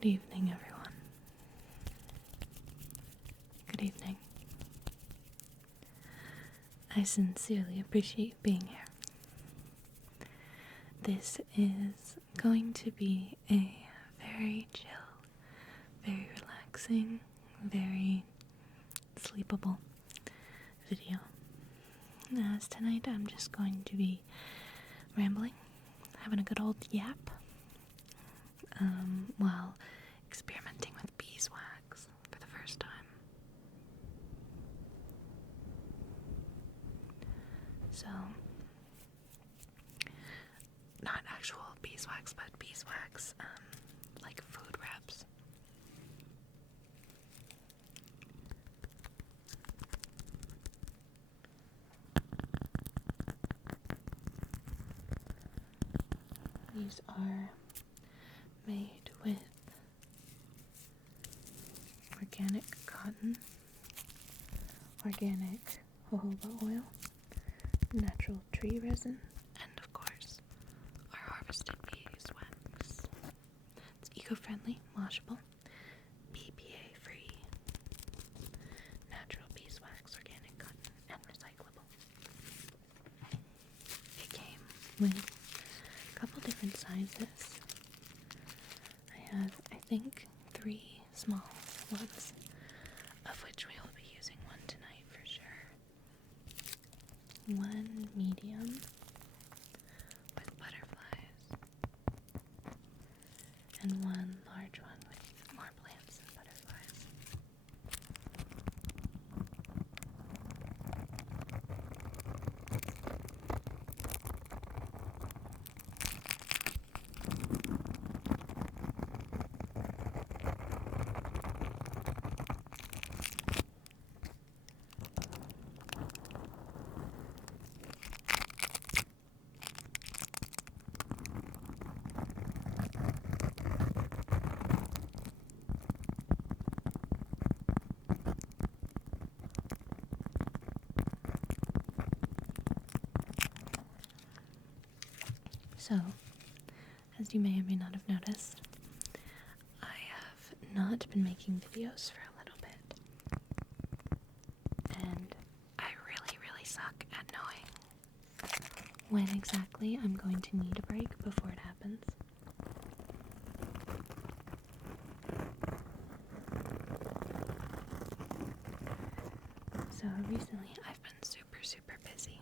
Good evening, everyone. Good evening. I sincerely appreciate you being here. This is going to be a very chill, very relaxing, very sleepable video. As tonight I'm just going to be rambling, having a good old yap, while experimenting with beeswax for the first time. So, not actual beeswax, but beeswax, like food wraps. These are made with organic cotton, organic jojoba oil, natural tree resin, and of course, our harvested beeswax. It's eco-friendly, washable, BPA-free, natural beeswax, organic cotton, and recyclable. It came with a couple different sizes. I have, I think, 3 small ones, of which we will be using one tonight for sure. One medium with butterflies, and one large one with more plants and butterflies. So, as you may or may not have noticed, I have not been making videos for a little bit. And I really suck at knowing when exactly I'm going to need a break before it happens. So recently I've been super busy.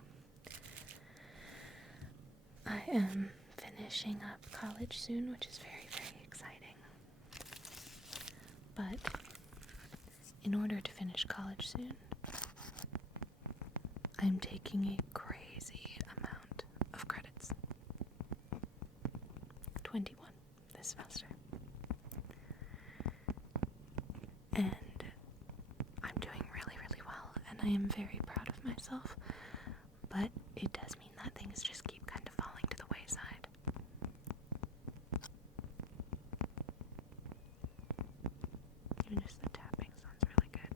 I am finishing up college soon, which is very exciting. But in order to finish college soon, I'm taking a crazy amount of credits. 21 this semester. And I'm doing really well, and I am very proud of myself, but it does mean that things just keep kind of falling to the wayside. Even just the tapping sounds really good.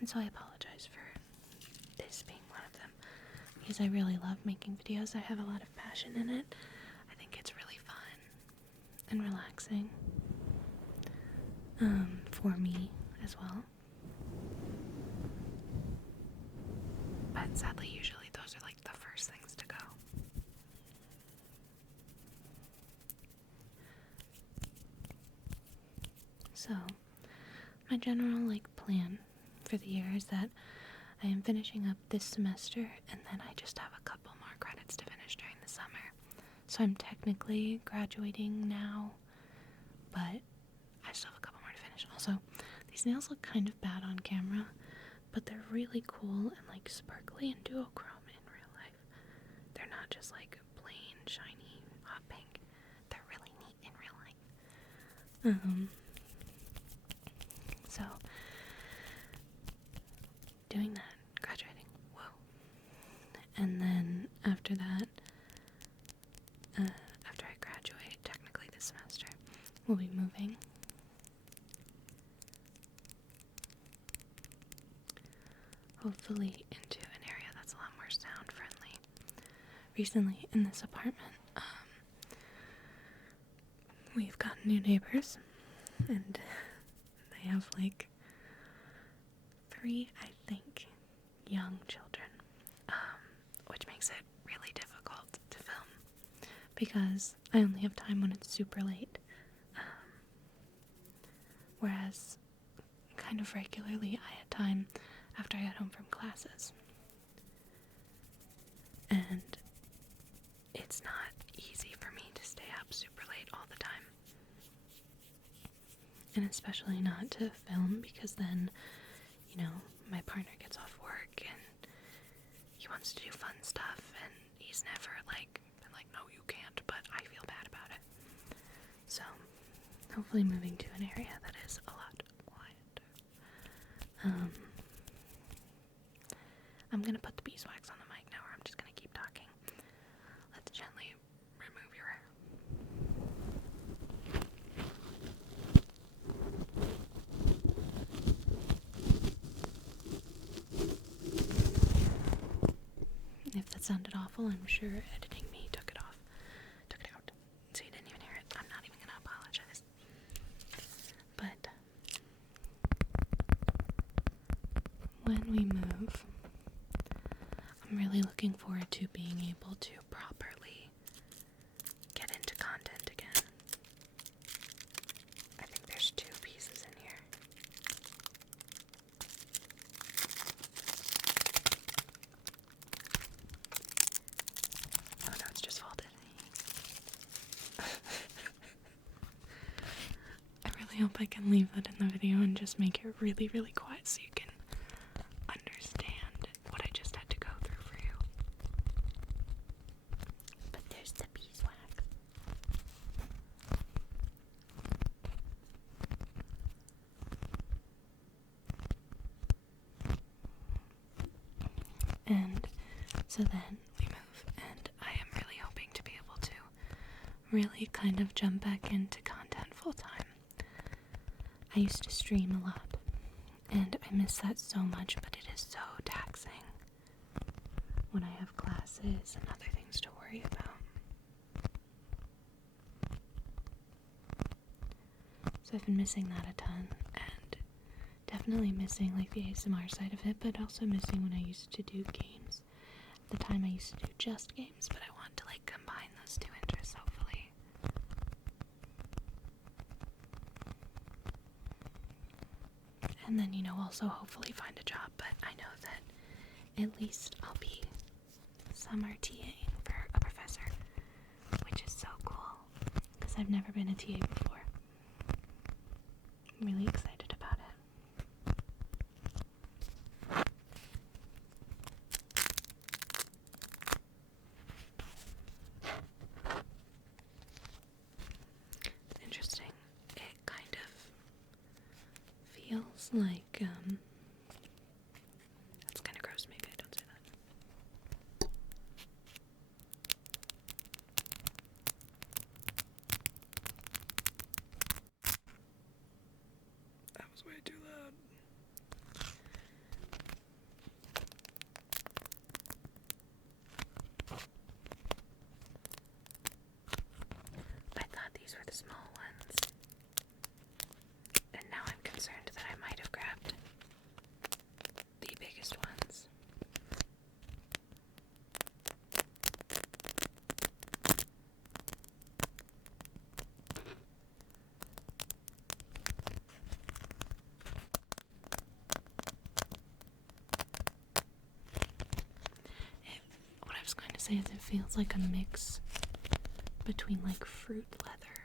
And so I apologize for this being one of them, because I really love making videos. I have a lot of passion in it. I think it's really fun and relaxing, for me as well. But sadly, usually those are like the first things to go. So, my general plan for the year is that I am finishing up this semester, and then I just have a couple more credits to finish during the summer. So I'm technically graduating now, but I still have a couple more to finish. Also, these nails look kind of bad on camera, but they're really cool and sparkly and duochrome in real life. They're not just plain shiny hot pink. They're really neat in real life. So doing that, graduating, whoa. And then after that, after I graduate, technically this semester, we'll be moving. Hopefully into an area that's a lot more sound friendly recently in this apartment, we've got new neighbors, and they have like 3, I think, young children, which makes it really difficult to film because I only have time when it's super late, whereas kind of regularly I had time after I got home from classes. And it's not easy for me to stay up super late all the time. And especially not to film because then, my partner gets off work and he wants to do fun stuff and he's never like, no, you can't, but I feel bad about it. So, hopefully moving to an area that is a lot quieter. I'm gonna put the beeswax on the mic now, or I'm just gonna keep talking. Let's gently remove your hair. If that sounded awful, I'm sure editing me took it out. So you didn't even hear it. I'm not even gonna apologize. But when we move, I'm really looking forward to being able to properly get into content again. I think there's 2 pieces in here. Oh no, it's just folded. I really hope I can leave that in the video and just make it really, really quiet so you can understand what I just had to go through for you. But there's the beeswax. And so then we move, and I am really hoping to be able to really kind of jump back into content full time. I used to stream a lot, and I miss that so much, but it is so taxing when I have classes and other things to worry about. So I've been missing that a ton, and definitely missing like the ASMR side of it, but also missing when I used to do games. At the time I used to do just games, but I want to like combine those 2 interests, hopefully. And then, also hopefully find a job, but I know that at least I'll be summer TAing for a professor, which is so cool, because I've never been a TA before. I'm really excited about it. It's interesting. It kind of feels like, that's kind of gross, maybe I don't say that. That was way too loud. I thought these were the small ones, and now I'm concerned that I might have grabbed the biggest ones. What I was going to say is it feels like a mix between like fruit leather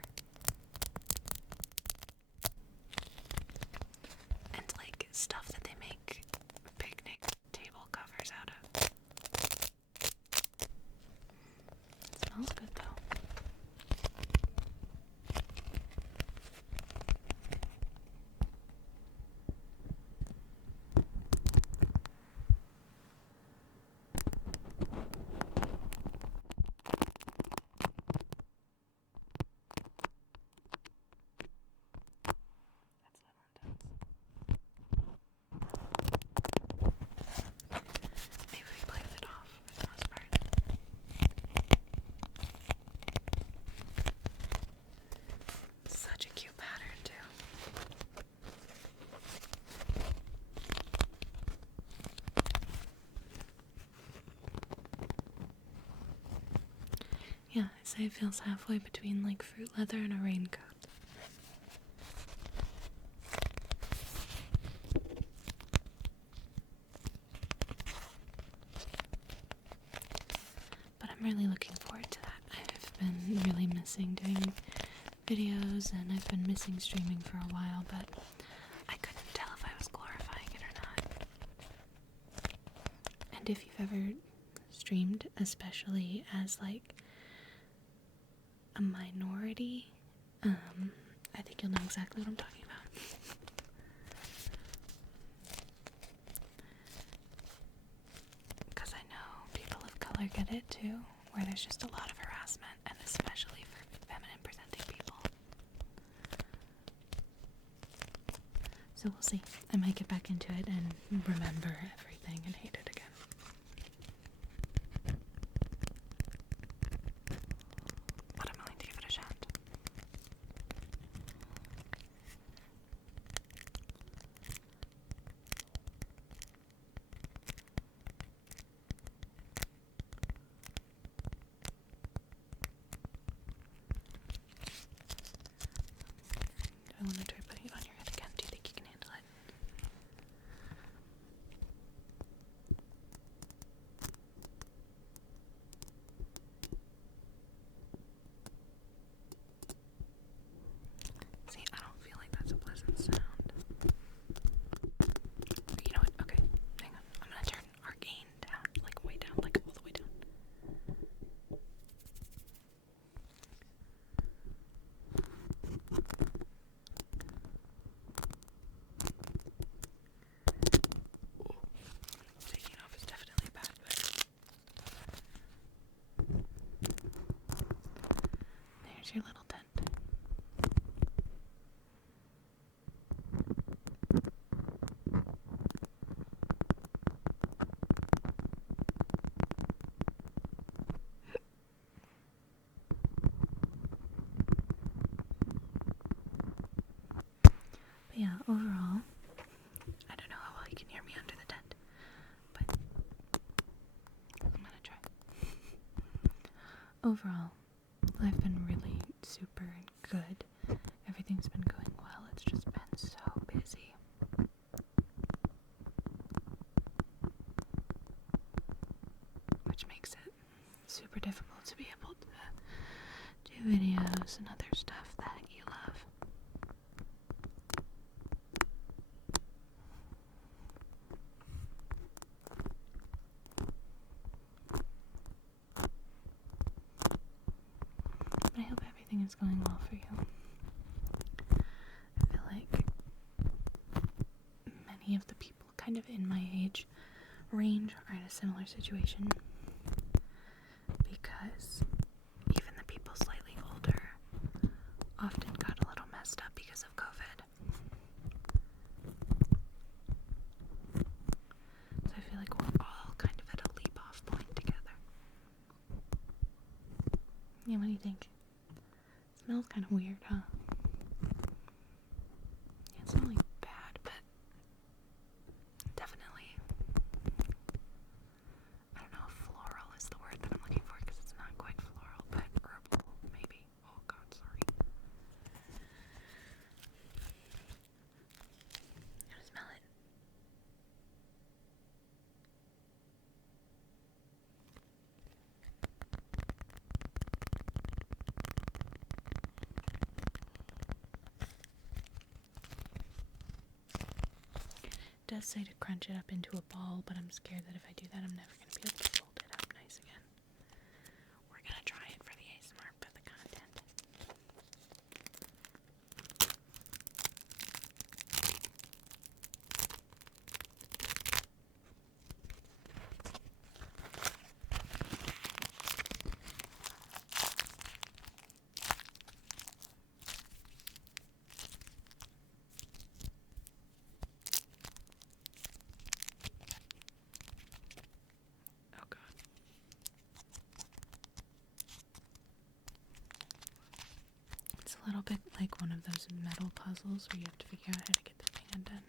and like stuff that they make picnic table covers out of. It smells good though. Yeah, I say it feels halfway between like fruit leather and a raincoat. But I'm really looking forward to that. I've been really missing doing videos, and I've been missing streaming for a while, but I couldn't tell if I was glorifying it or not. And if you've ever streamed, especially as like a minority, I think you'll know exactly what I'm talking about. Because I know people of color get it too, where there's just a lot of harassment, and especially for feminine presenting people. So we'll see. I might get back into it and remember everything and hate it again. But I'm willing to give it a shot. Do I want to try putting it on your head again? Do you think you can handle it? See, I don't feel like that's a pleasant sound. You know what? Okay, hang on. I'm gonna turn our gain down, like way down, like all the way down. Taking it off is definitely bad, but there's your little tent. But yeah, overall, I don't know how well you can hear me under the tent, but I'm gonna try. Overall, I've been really super good. Everything's been going well. It's just been so busy. Which makes it super difficult to be able to do videos and other stuff that you love. I hope everything is going well for you. I feel like many of the people kind of in my age range are in a similar situation, because even the people slightly older often got a little messed up because of COVID. So I feel like we're all kind of at a leap off point together. Yeah, what do you think? It smells kind of weird, huh? Yeah, it's not like bad, but definitely, I don't know if floral is the word that I'm looking for, because it's not quite floral, but herbal, maybe. Oh god, sorry. You gotta smell it. It does say to crunch it up into a ball, but I'm scared that if I do that, I'm never going to be able to fold it up nice again. We're going to try it for the ASMR, for the content. Oh god. It's a little bit like one of those metal puzzles where you have to figure out how to get the thing undone.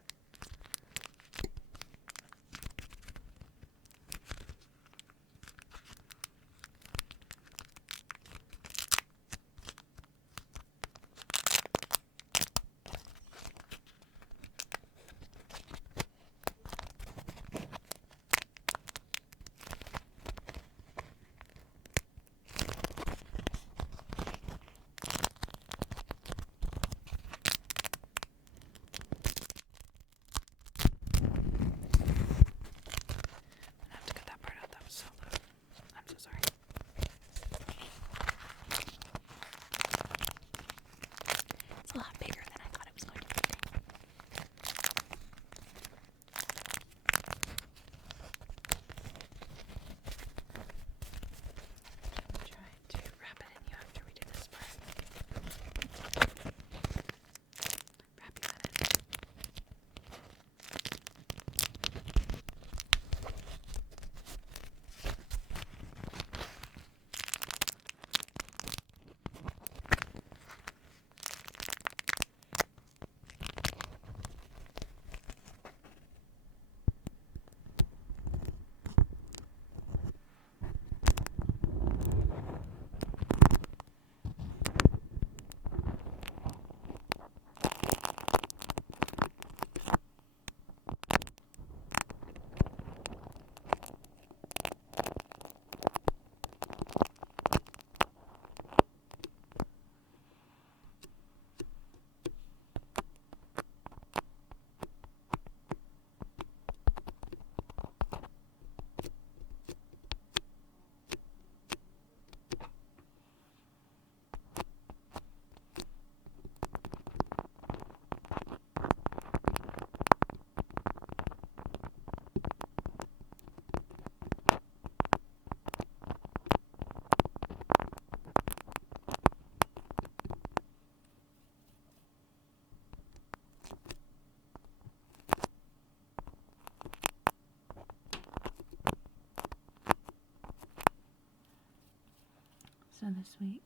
this week,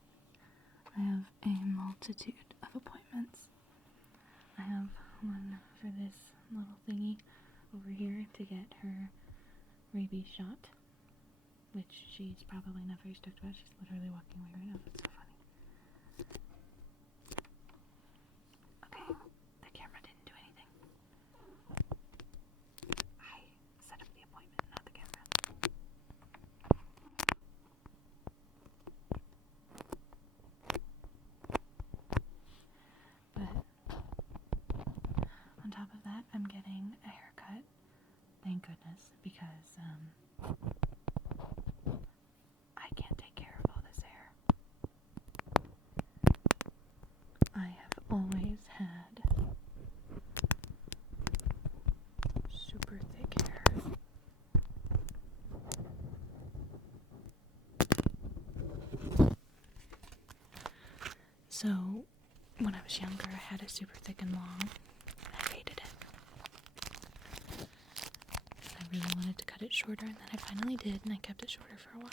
I have a multitude of appointments. I have one for this little thingy over here to get her rabies shot, which she's probably not very stoked about. She's literally walking away right now. That's so funny. Okay, the camera didn't do anything. I set up the appointment, not the camera. But on top of that, I'm getting a haircut. Thank goodness, because I can't take care of all this hair. I have always had super thick hair. So, when I was younger, I had it super thick and long. I hated it. I really wanted to cut it shorter, and then I finally did, and I kept it shorter for a while.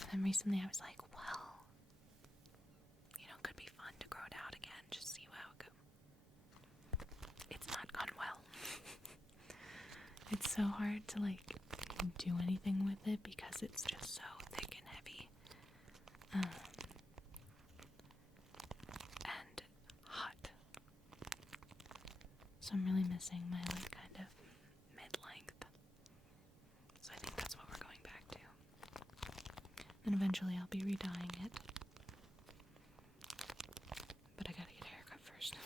And then recently I was like, well, it could be fun to grow it out again, just see how it goes. It's not gone well. It's so hard to, do anything with it because it's just so thick and heavy. And hot. So I'm really missing my, kind of mid-length. So I think that's what we're going back to. And eventually I'll be redying it. But I gotta get a haircut first.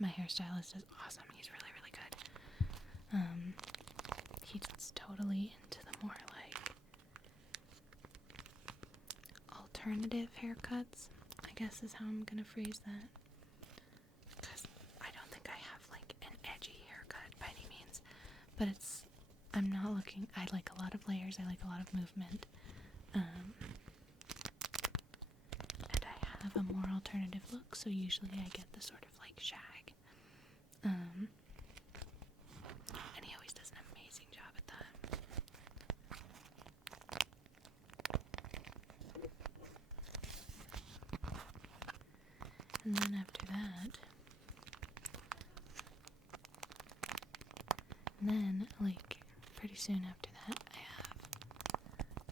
My hairstylist is awesome. He's really, really good. He's totally into the more, alternative haircuts, I guess is how I'm gonna phrase that. Because I don't think I have, an edgy haircut by any means. But I'm not looking, I like a lot of layers, I like a lot of movement. And I have a more alternative look, so usually I get the sort of, shag. And he always does an amazing job at that. And then after that, pretty soon after that, I have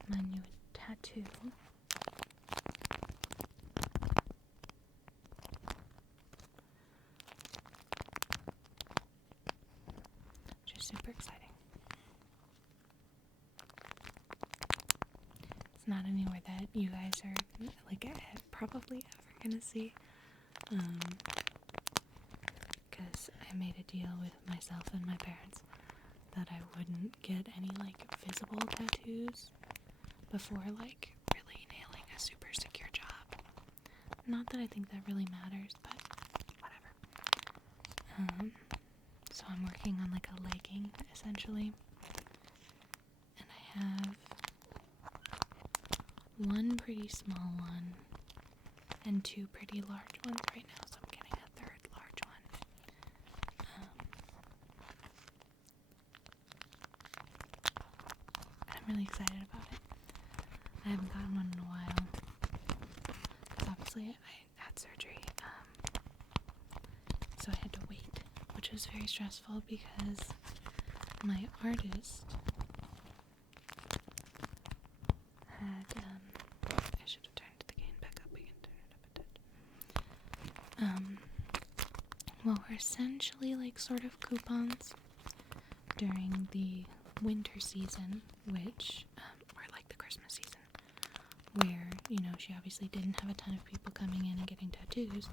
my new tattoo. Which is super exciting. It's not anywhere that you guys are, probably ever gonna see. Because I made a deal with myself and my parents that I wouldn't get any, visible tattoos before, really nailing a super secure job. Not that I think that really matters, but whatever. So I'm working on, a legging, essentially. And I have one pretty small one and two pretty large ones right now, so I'm getting a third large one. I'm really excited about it. I haven't gotten one in a while, because obviously I had surgery, so I had to wait, which was very stressful because my artist had, I should have turned the gain back up, we can turn it up a bit. Well, we're essentially sort of coupons during the winter season, which, or the Christmas season, where, she obviously didn't have a ton of people coming in and getting tattoos,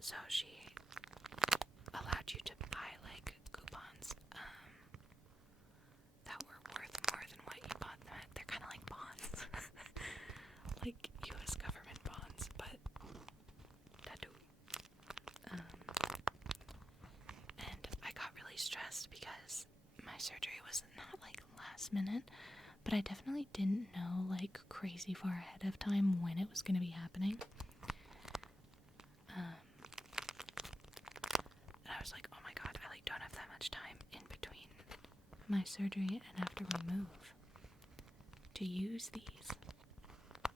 so she allowed you to buy, coupons, that were worth more than what you bought them at. They're kind of like bonds. U.S. government bonds, but tattoo. And I got really stressed because my surgery was not, last minute, but I definitely didn't know, crazy far ahead of time when it was going to be happening. And I was like, oh my god, I, don't have that much time in between my surgery and after we move to use these.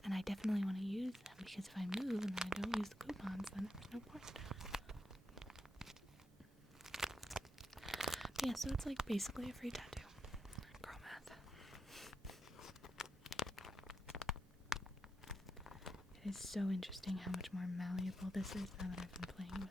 And I definitely want to use them because if I move and then I don't use the coupons, then there's no point. But yeah, so it's like basically a free tattoo. Girl math. It is so interesting how much more malleable this is now that I've been playing with it.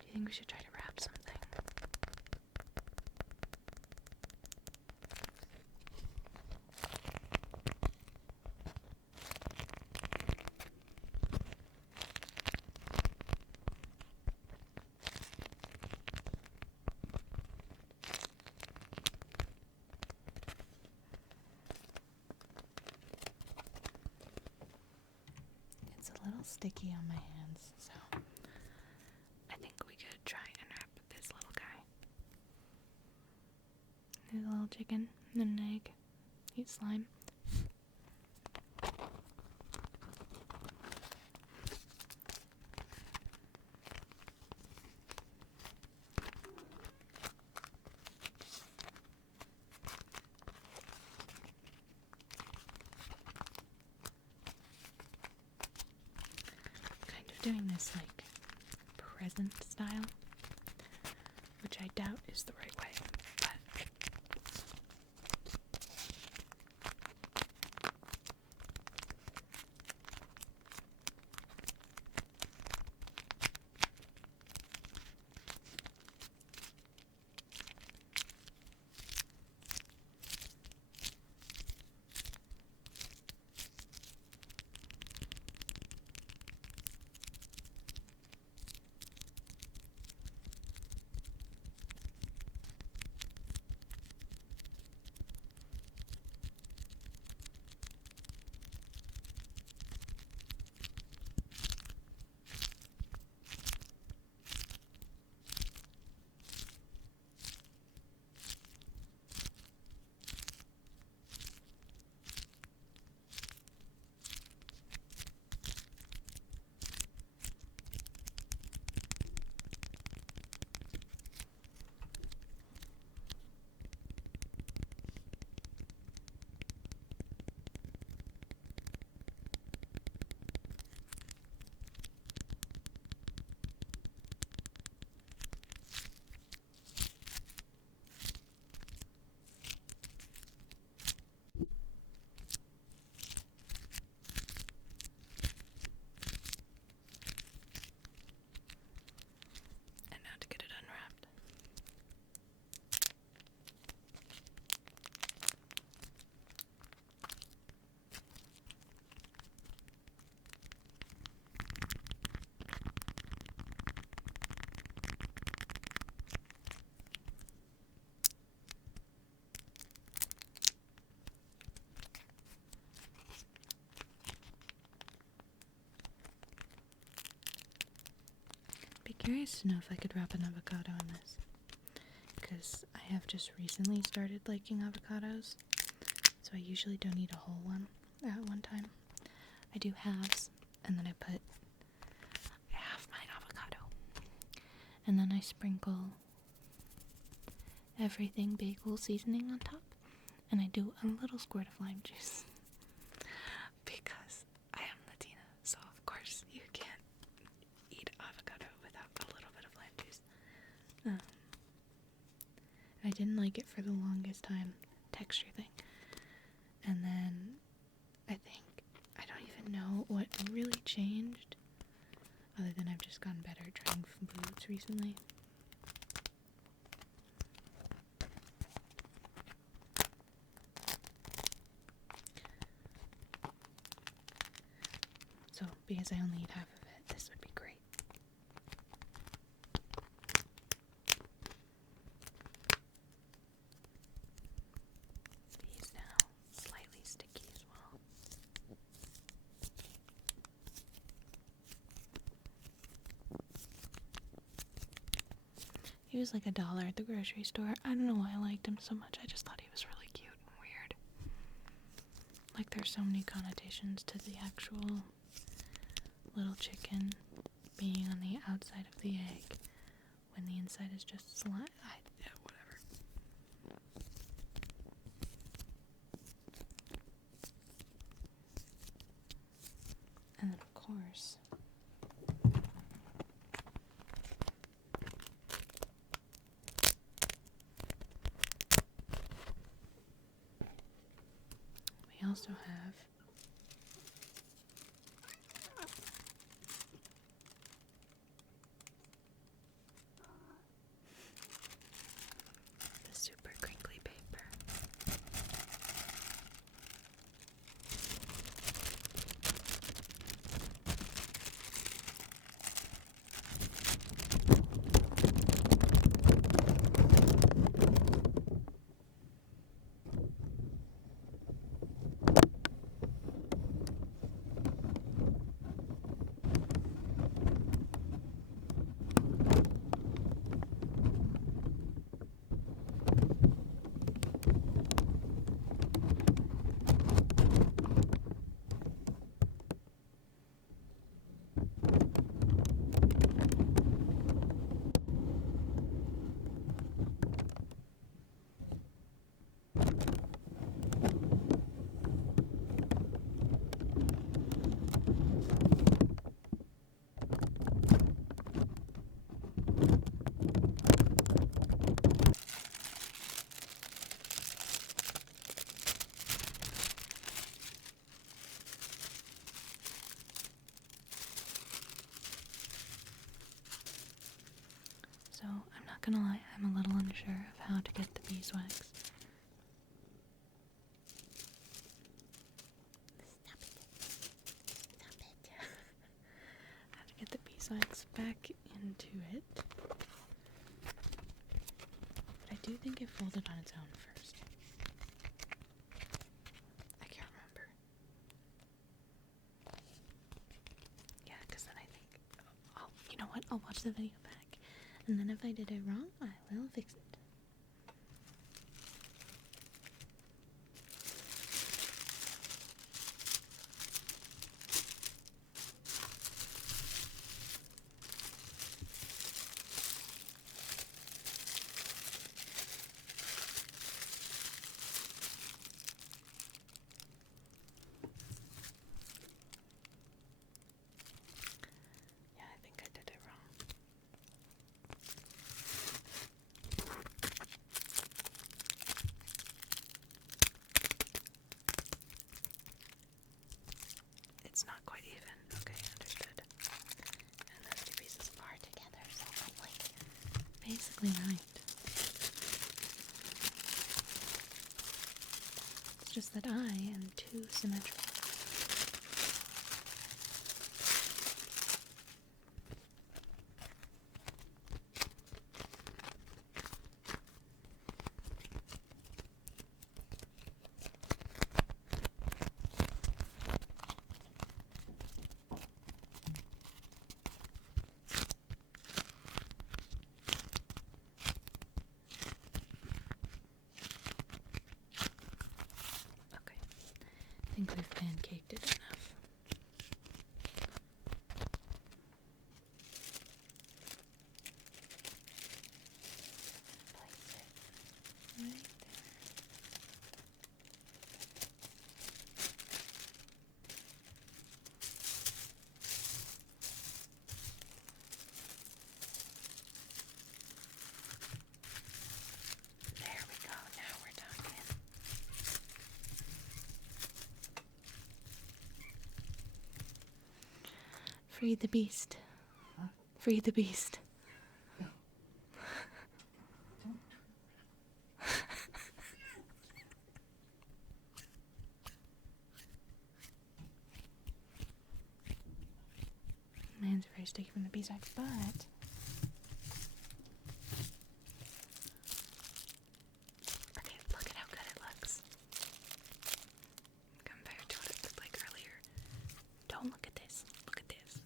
Do you think we should try to wrap something? It's a little sticky on my hands, so I think we could try and wrap this little guy. There's a little chicken and an egg. Eat slime. Kind of doing this like present style, which I doubt is the right way, but and now to get it unwrapped. Be curious to know if I could wrap an avocado in this, because I have just recently started liking avocados, so I usually don't eat a whole one at one time. I do halves, and then I put half my avocado, and then I sprinkle everything bagel seasoning on top, and I do a little squirt of lime juice, because I am Latina, so of course you can't eat avocado without a little bit of lime juice. I didn't like it for the longest time, texture thing, and then I think, I don't even know what really changed, other than I've just gotten better at trying foods recently. So, because I only eat half of it, this would be great. These now, slightly sticky as well. He was like $1 at the grocery store. I don't know why I liked him so much, I just thought he was really Like, there's so many connotations to the actual little chicken being on the outside of the egg when the inside is just slime. Yeah, whatever. And then, of course, we also have the super crinkly paper. So, I'm not gonna lie, I'm a little unsure of how to get the beeswax. Stop it. How to get the beeswax back into it. But I do think it folded on its own first. I can't remember. Yeah, because then I think, oh, you know what? I'll watch the video back. And then if I did it wrong, I will fix it. Yeah, I think I did it wrong. It's not quite even. Okay, understood. And those two pieces are together, so I'm like basically right. It's just that I am too symmetrical. Okay, I think we've pancaked it enough. Place it right there. There we go, now we're talking. Free the beast. Huh? Free the beast. No. My hands are very sticky from the beeswax, but okay, look at how good it looks compared to what it looked like earlier. Don't look at this. Look at this.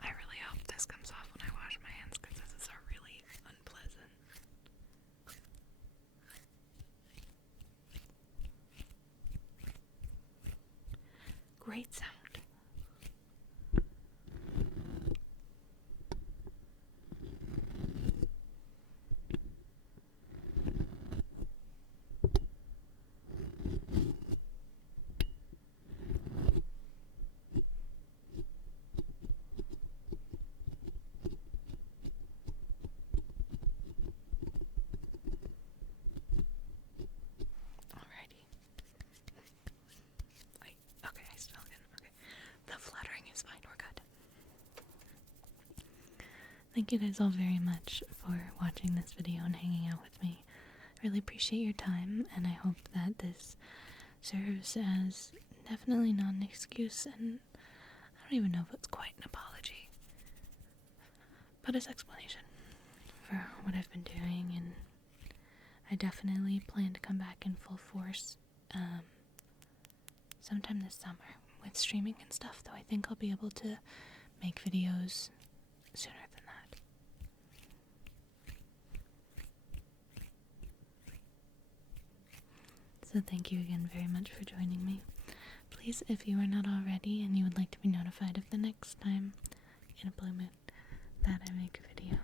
I really hope this comes off when I wash my hands because this is a really great sound. Okay, I still can. Okay. The fluttering is fine, we're good. Thank you guys all very much for watching this video and hanging out with me. I really appreciate your time, and I hope that this serves as definitely not an excuse, and I don't even know if it's quite an apology, but as explanation for what I've been doing, and I definitely plan to come back in full force sometime this summer with streaming and stuff, though I think I'll be able to make videos sooner than that. So thank you again very much for joining me. Please, if you are not already and you would like to be notified of the next time in a blue moon that I make a video,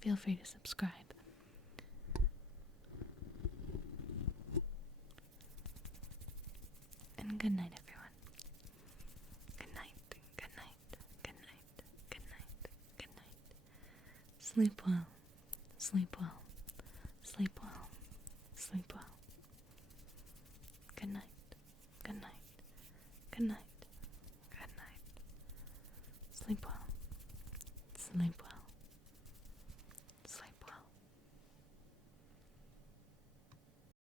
feel free to subscribe. And good night, everyone. Good night, good night, good night, good night, good night. Sleep well, sleep well, sleep well, sleep well. Good night, good night, good night, good night. Sleep well, sleep well.